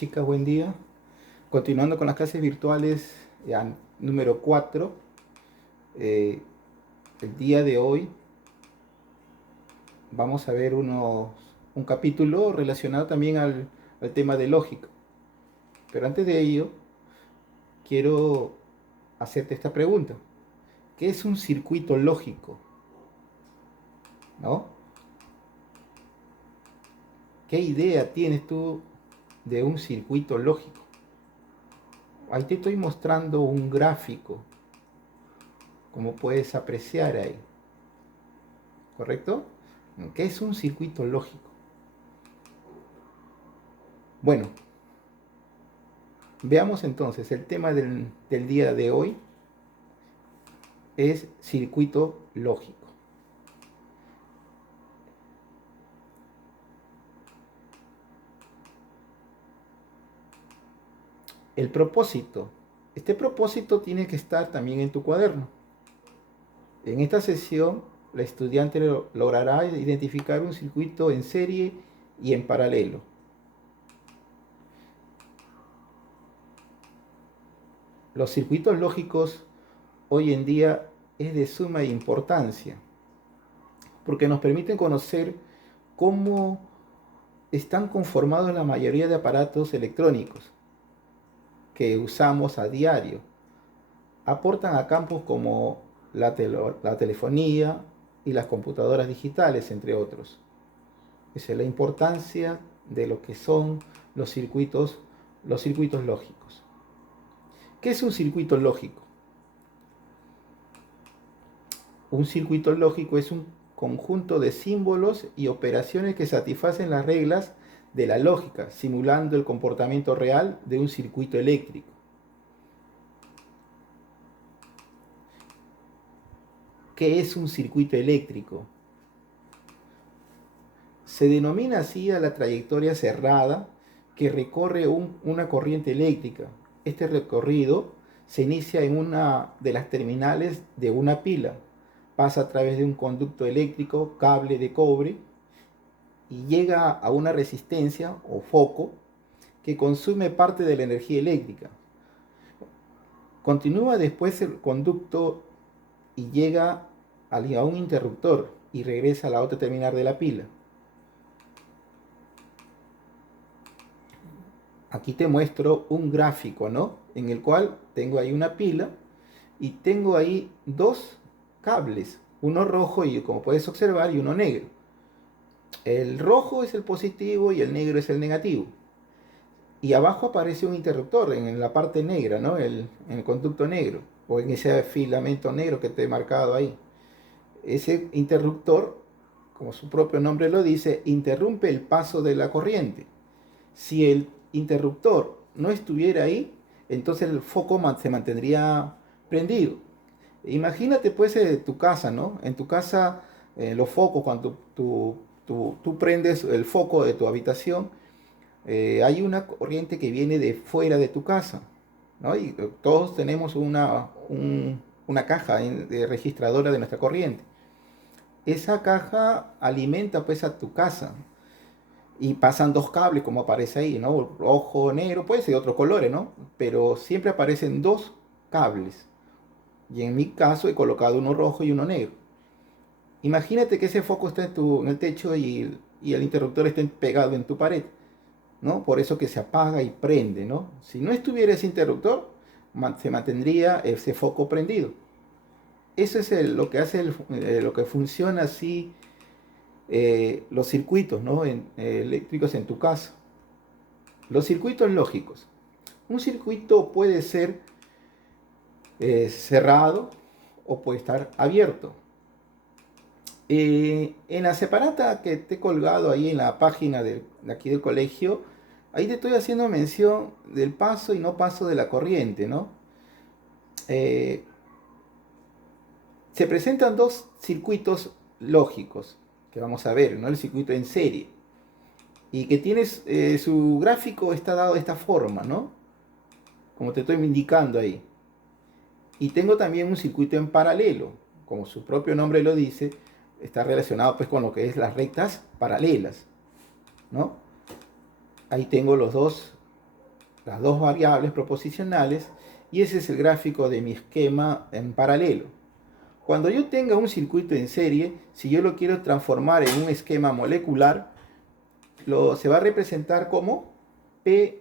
Chicas, buen día. Continuando con las clases virtuales, ya, número 4. eh, el día de hoy vamos a ver un capítulo relacionado también al tema de lógica. Pero antes de ello, quiero hacerte esta pregunta. ¿Qué es un circuito lógico? ¿No? ¿Qué idea tienes tú de un circuito lógico? Ahí te estoy mostrando un gráfico, como puedes apreciar ahí. ¿Correcto? ¿Qué es un circuito lógico? Bueno, veamos entonces, el tema del día de hoy es circuito lógico. El propósito. Este propósito tiene que estar también en tu cuaderno. En esta sesión, la estudiante logrará identificar un circuito en serie y en paralelo. Los circuitos lógicos hoy en día es de suma importancia porque nos permiten conocer cómo están conformados la mayoría de aparatos electrónicos que usamos a diario. Aportan a campos como la telefonía y las computadoras digitales, entre otros. Esa es la importancia de lo que son los circuitos lógicos. ¿Qué es un circuito lógico? Un circuito lógico es un conjunto de símbolos y operaciones que satisfacen las reglas de la lógica, simulando el comportamiento real de un circuito eléctrico. ¿Qué es un circuito eléctrico? Se denomina así a la trayectoria cerrada que recorre una corriente eléctrica. Este recorrido se inicia en una de las terminales de una pila, pasa a través de un conducto eléctrico, cable de cobre, y llega a una resistencia o foco que consume parte de la energía eléctrica. Continúa después el conducto y llega a un interruptor y regresa a la otra terminal de la pila. Aquí te muestro un gráfico, ¿no? En el cual tengo ahí una pila y tengo ahí dos cables, uno rojo y como puedes observar y uno negro. El rojo es el positivo y el negro es el negativo. Y abajo aparece un interruptor en la parte negra, ¿no? En el conducto negro o en ese filamento negro que te he marcado ahí. Ese interruptor, como su propio nombre lo dice, interrumpe el paso de la corriente. Si el interruptor no estuviera ahí, entonces el foco se mantendría prendido. Imagínate pues tu casa, ¿no? En tu casa los focos, cuando tú prendes el foco de tu habitación, hay una corriente que viene de fuera de tu casa, ¿no? Y todos tenemos una caja de registradora de nuestra corriente. Esa caja alimenta pues a tu casa y pasan dos cables como aparece ahí, ¿no? Rojo, negro, puede ser de otros colores, ¿no? Pero siempre aparecen dos cables. Y en mi caso he colocado uno rojo y uno negro. Imagínate que ese foco está en el techo y el interruptor está pegado en tu pared, ¿no? Por eso que se apaga y prende, ¿no? Si no estuviera ese interruptor, se mantendría ese foco prendido. Eso es lo que hace, lo que funciona así los circuitos, ¿no? Eléctricos en tu casa. Los circuitos lógicos. Un circuito puede ser cerrado o puede estar abierto. En la separata que te he colgado ahí en la página de aquí del colegio, ahí te estoy haciendo mención del paso y no paso de la corriente, ¿no? Eh, Se presentan dos circuitos lógicos que vamos a ver, ¿no? El circuito en serie y que tienes su gráfico está dado de esta forma, ¿no? Como te estoy indicando ahí. Y tengo también un circuito en paralelo, como su propio nombre lo dice, está relacionado pues con lo que es las rectas paralelas, ¿no? Ahí tengo los dos las dos variables proposicionales, y ese es el gráfico de mi esquema en paralelo. Cuando yo tenga un circuito en serie, si yo lo quiero transformar en un esquema molecular, se va a representar como P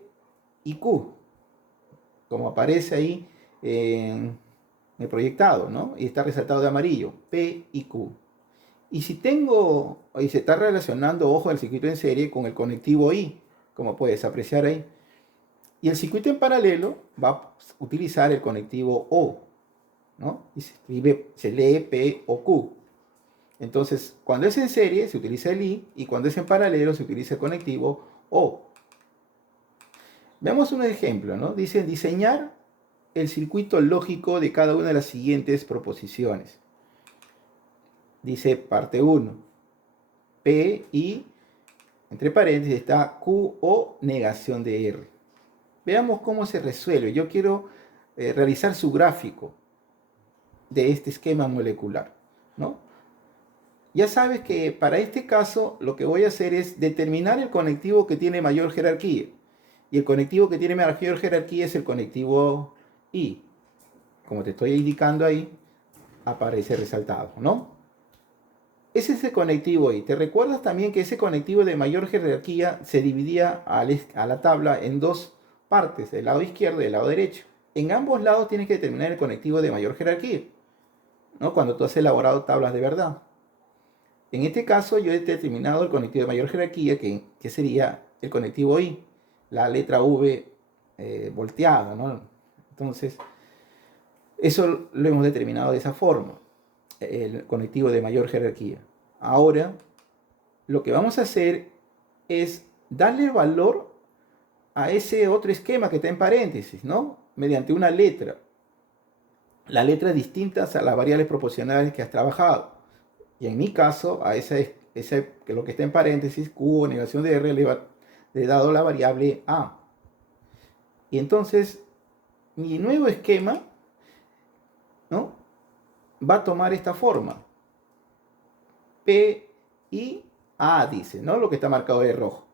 y Q, como aparece ahí en el proyectado, ¿no? Y está resaltado de amarillo, P y Q. Y si tengo, y se está relacionando, ojo, el circuito en serie con el conectivo I, como puedes apreciar ahí. Y el circuito en paralelo va a utilizar el conectivo O, ¿no? Y se lee P o Q. Entonces, cuando es en serie se utiliza el I, y cuando es en paralelo se utiliza el conectivo O. Veamos un ejemplo, ¿no? Dice diseñar el circuito lógico de cada una de las siguientes proposiciones. Dice parte 1, P y entre paréntesis está Q o negación de R. Veamos cómo se resuelve. Yo quiero realizar su gráfico de este esquema molecular, ¿no? Ya sabes que para este caso lo que voy a hacer es determinar el conectivo que tiene mayor jerarquía. Y el conectivo que tiene mayor jerarquía es el conectivo I. Como te estoy indicando ahí, aparece resaltado, ¿no? Ese es el conectivo I. ¿Te recuerdas también que ese conectivo de mayor jerarquía se dividía a la tabla en dos partes, el lado izquierdo y el lado derecho? En ambos lados tienes que determinar el conectivo de mayor jerarquía, ¿no? Cuando tú has elaborado tablas de verdad. En este caso yo he determinado el conectivo de mayor jerarquía, que sería el conectivo I, la letra V volteada, ¿no? Entonces, eso lo hemos determinado de esa forma, el conectivo de mayor jerarquía. Ahora, lo que vamos a hacer es darle valor a ese otro esquema que está en paréntesis, ¿no? Mediante una letra. Las letras distintas a las variables proporcionales que has trabajado. Y en mi caso, a que lo que está en paréntesis, Q o negación de R, le he dado la variable A. Y entonces, mi nuevo esquema, ¿no?, va a tomar esta forma. P y A, dice, ¿no? Lo que está marcado de rojo.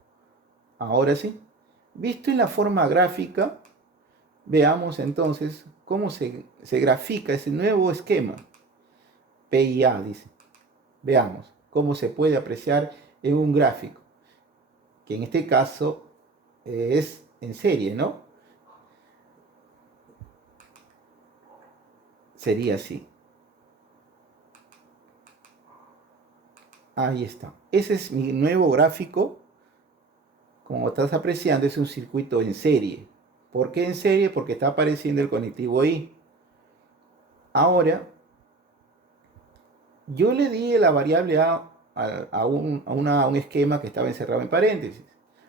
Ahora sí. Visto en la forma gráfica, veamos entonces cómo se grafica ese nuevo esquema. P y A, dice. Veamos cómo se puede apreciar en un gráfico, que en este caso es en serie, ¿no? Sería así. Ahí está. Ese es mi nuevo gráfico. Como estás apreciando, es un circuito en serie. ¿Por qué en serie? Porque está apareciendo el conectivo I. Ahora, yo le di la variable a un esquema que estaba encerrado en paréntesis.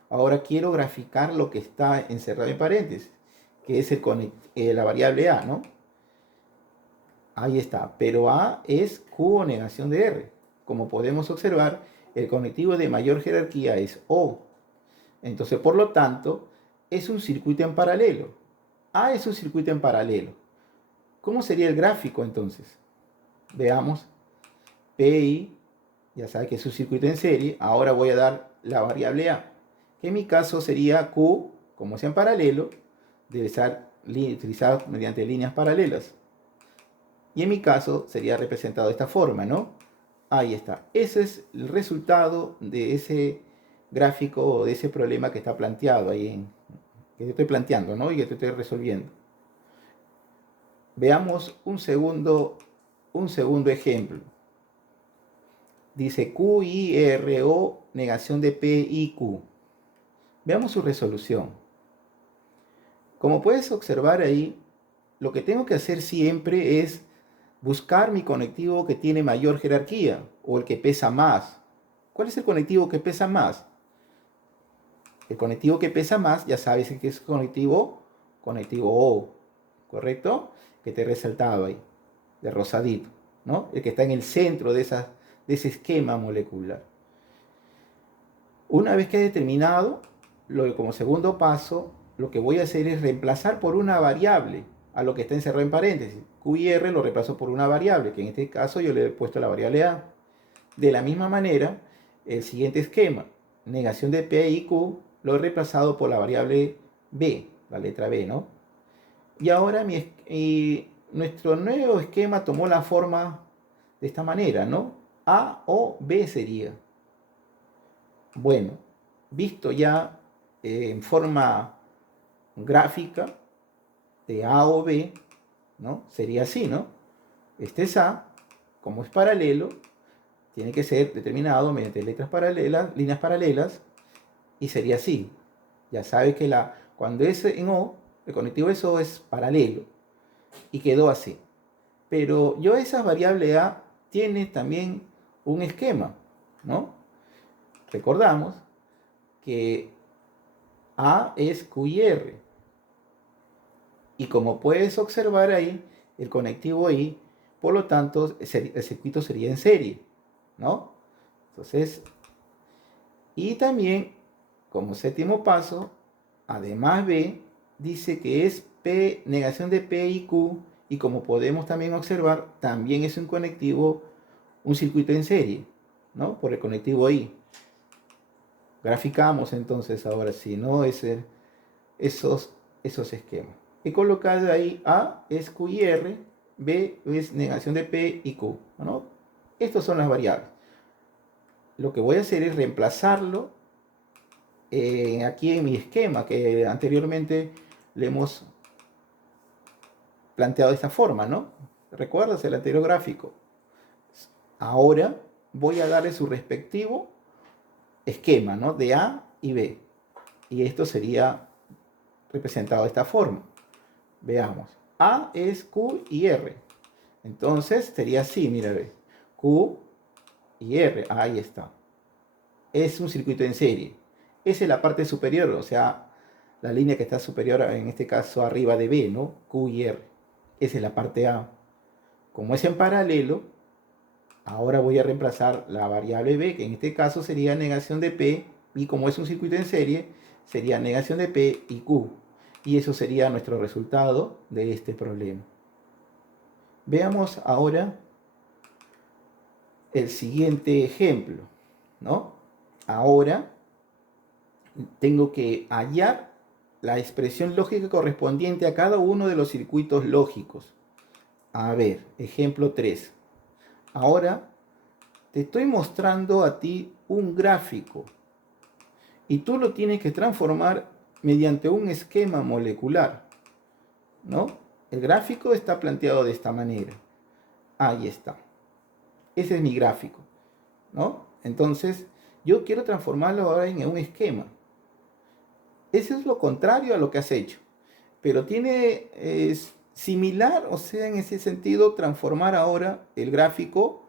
Ahora quiero graficar lo que está encerrado en paréntesis, que es la variable A, ¿no? Ahí está, pero A es Q o negación de R. Como podemos observar, el conectivo de mayor jerarquía es O. Entonces, por lo tanto, es un circuito en paralelo. A es un circuito en paralelo. ¿Cómo sería el gráfico entonces? Veamos. PI, ya sabe que es un circuito en serie. Ahora voy a dar la variable A, que en mi caso sería Q, como es en paralelo, debe ser utilizado mediante líneas paralelas. Y en mi caso sería representado de esta forma, ¿no? Ahí está. Ese es el resultado de ese gráfico o de ese problema que está planteado ahí, que te estoy planteando, ¿no? Y que te estoy resolviendo. Veamos un segundo ejemplo. Dice Q, I, R, O, negación de P, I, Q. Veamos su resolución. Como puedes observar ahí, lo que tengo que hacer siempre es buscar mi conectivo que tiene mayor jerarquía o el que pesa más. ¿Cuál es el conectivo que pesa más? El conectivo que pesa más, ya sabes que es conectivo O, ¿correcto? Que te he resaltado ahí, de rosadito, ¿no? El que está en el centro de ese esquema molecular. Una vez que he determinado, como segundo paso, lo que voy a hacer es reemplazar por una variable a lo que está encerrado en paréntesis. Q y R lo reemplazo por una variable, que en este caso yo le he puesto la variable A. De la misma manera, el siguiente esquema, negación de P y Q, lo he reemplazado por la variable B, la letra B, ¿no? Y ahora nuestro nuevo esquema tomó la forma de esta manera, ¿no? A o B sería. Bueno, visto ya en forma gráfica de A o B, ¿no? Sería así, ¿no? Este es A, como es paralelo, tiene que ser determinado mediante letras paralelas, líneas paralelas, y sería así. Ya sabes que cuando es en O, el conectivo es O es paralelo, y quedó así. Pero yo esa variable A tiene también un esquema, ¿no? Recordamos que A es Q y R. Y como puedes observar ahí, el conectivo ahí, por lo tanto, el circuito sería en serie, ¿no? Entonces, y también, como séptimo paso, además B, dice que es P, negación de P y Q, y como podemos también observar, también es un conectivo, un circuito en serie, ¿no? Por el conectivo I. Graficamos entonces ahora sí, ¿no? Esos esquemas. He colocado ahí A es Q y R, B es negación de P y Q, ¿no? Estas son las variables. Lo que voy a hacer es reemplazarlo aquí en mi esquema que anteriormente le hemos planteado de esta forma, ¿no? ¿Recuerdas el anterior gráfico? Ahora voy a darle su respectivo esquema, ¿no? De A y B. Y esto sería representado de esta forma. Veamos. A es Q y R. Entonces sería así, mira, ve. Q y R. Ahí está. Es un circuito en serie. Esa es la parte superior, o sea, la línea que está superior, en este caso arriba de B, ¿no? Q y R. Esa es la parte A. Como es en paralelo, ahora voy a reemplazar la variable B, que en este caso sería negación de P, y como es un circuito en serie, sería negación de P y Q. Y eso sería nuestro resultado de este problema. Veamos ahora el siguiente ejemplo, ¿no? Ahora tengo que hallar la expresión lógica correspondiente a cada uno de los circuitos lógicos. A ver, ejemplo 3. Ahora te estoy mostrando a ti un gráfico y tú lo tienes que transformar mediante un esquema molecular, ¿no? El gráfico está planteado de esta manera. Ahí está. Ese es mi gráfico, ¿no? Entonces, yo quiero transformarlo ahora en un esquema. Eso es lo contrario a lo que has hecho, pero tiene similar, o sea, en ese sentido, transformar ahora el gráfico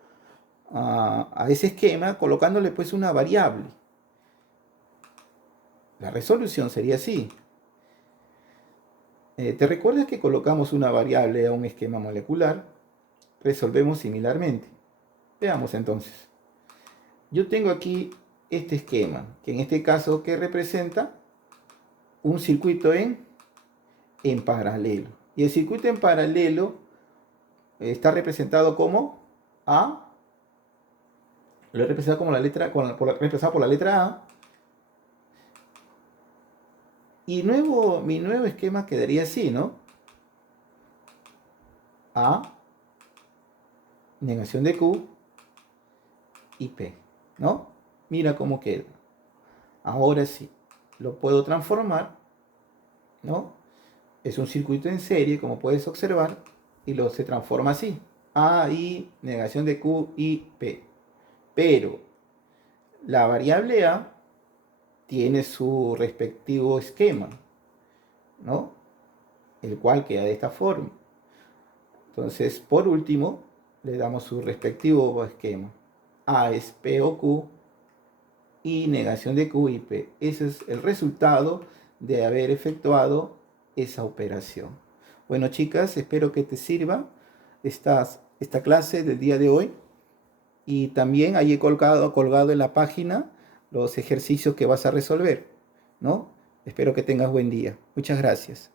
a ese esquema colocándole pues una variable. La resolución sería así. ¿Te recuerdas que colocamos una variable a un esquema molecular? Resolvemos similarmente. Veamos entonces. Yo tengo aquí este esquema, que en este caso, ¿qué representa? Un circuito en paralelo. Y el circuito en paralelo está representado como A. Lo he representado como representado por la letra A. Y mi nuevo esquema quedaría así, ¿no? A, negación de Q y P, ¿no? Mira cómo queda. Ahora sí, lo puedo transformar, ¿no? Es un circuito en serie, como puedes observar, y se transforma así. A, I, negación de Q y P. Pero la variable A tiene su respectivo esquema, ¿no? El cual queda de esta forma. Entonces, por último, le damos su respectivo esquema. A es P o Q y negación de Q y P. Ese es el resultado de haber efectuado esa operación. Bueno, chicas, espero que te sirva esta clase del día de hoy. Y también ahí he colgado en la página los ejercicios que vas a resolver, ¿no? Espero que tengas buen día. Muchas gracias.